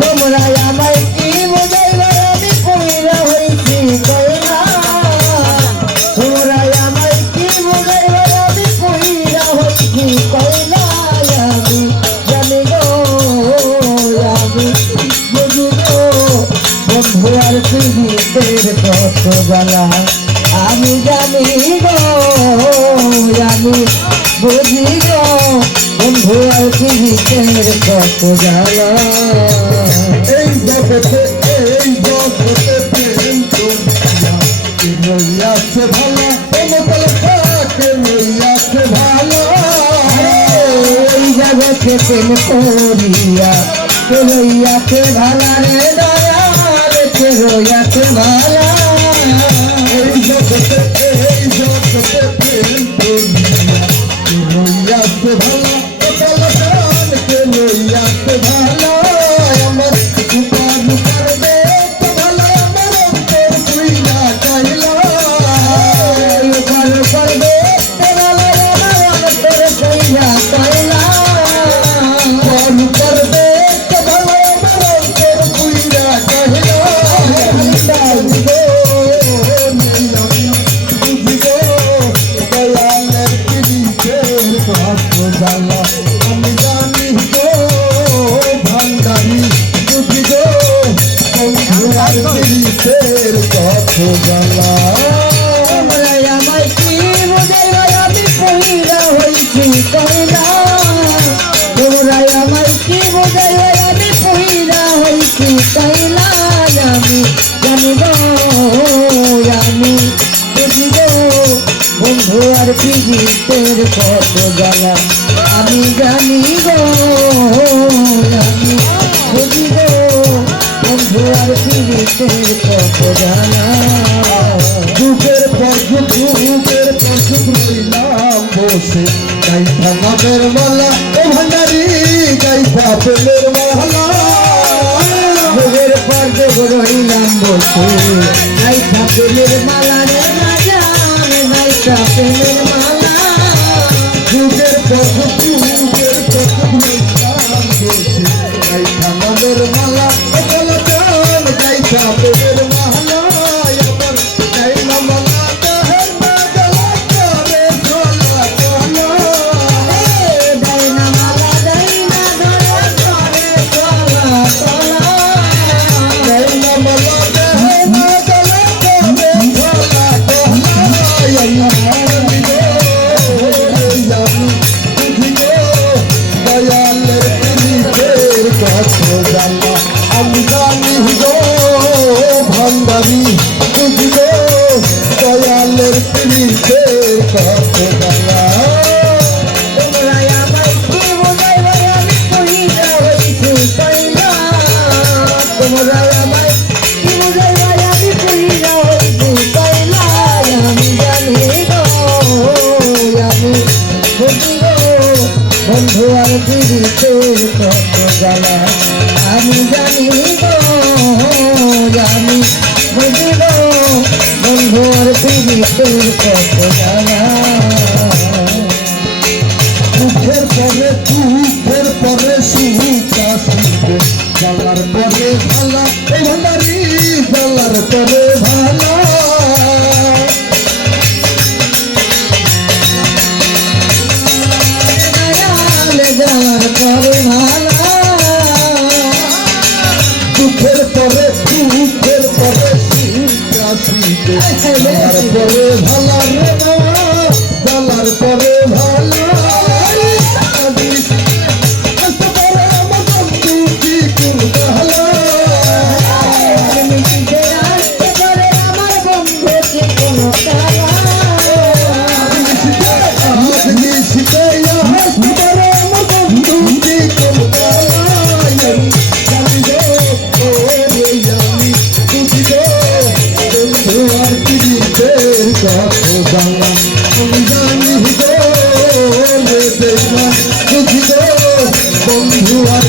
তোমরা আমায় কি বুঝাইবা আমি কইরা হইছি কইলা তোমরা আমায় কি বুঝাইবা আমি কইরা হইছি কইলা আমি জানি গো আমি বুঝি গো বন্ধু আর পীড়িতের কত জ্বালা আমি জানি গো আমি বুঝি গো বন্ধু আর পীড়িতের কত জ্বালা এই জগতে প্রেম তো রইয়াছে ভালো সমতল থাকে রইয়াছে ভালো এই জগতে প্রেম করিয়া রইয়াছে ভালা রে দয়াল রইয়াছে ভালা এই জগতে প্রেম করিয়া রইয়াছে ভালো সমতল থাকে রইয়াছে ভালো আমার উপার করবে তো ভালো আমার অন্তর তুই না চাইলা উপার করবে তো ভালো আমার অন্তর কইয়া কইলা উপার করবে তো ভালো আমার অন্তর তুই না চাইলা বুঝিগো দয়ালের পীড়িতের কত জ্বালা আমি জানি গো ভান্ডারি বুঝিগো বন্ধুয়ার পীড়িতের কত জ্বালা তোমরা আমায় কি বুঝাইবা আমি কইরা হইছি কইলা তোমরা আমায় কি বুঝাইবা আমি কইরা হইছি কইলা আমি জানি গো আমি বুঝি গো বন্ধু আর পীড়িতের কত জ্বালা আমি জানি গো আমি বুঝি গো বন্ধু আর পীড়িতের কত জ্বালা যুগের পর যুগ রইলাম বসে গাইতা নামের মালা ও ভান্ডারি গাইতা প্রেমের মালা যুগের পর যুগ রইলাম বসে গাইতা প্রেমের মালা রে রাজান গাইতা প্রেমের মালা যুগের পর যুগ রইলাম বসে গাইতা নামের মালা ও বলজান গাইতা প্রেমের মালা আমার গাইলা মালা দেহের মালা করে ঝোলা ঝোলা দাইনা মালা দাইনা ধরা করে চলা চলা গাইলা মালা দেহের মালা করে ঝোলা ঝোলা দয়ালের পীড়িতের কত জ্বালা আমি জানি গো ভান্ডারি বুঝিগো দয়ালের পীড়িতের কত জ্বালা তোমরা আমায় কি বুঝাইবা আমি কইরা হইছি কইলা তোমরা আমায় কি বুঝাইবা আমি কইরা হইছি কইলা আমি জানি গো আমি বুঝি গো বন্ধু আর পীড়িতের কত জ্বালা আমি জানি গো আমি বুঝি গো বন্ধু আর পীড়িতের কত জ্বালা সুখের পরে সুখ আসিবে জ্বালার পরে ভালা এই ভান্ডারি জ্বালার পরে ভালা দয়ালে যাওয়ার পরে ভালা সুখের পরে সুখ আসিবে জ্বালার পরে ভালা রে বাবা জ্বালার পরে ভালা আসতে পারে আমার বন্ধু কি করবে ভালা নিজে আসতে পারে আমার বন্ধু কি কোনো তারা বন্ধু আর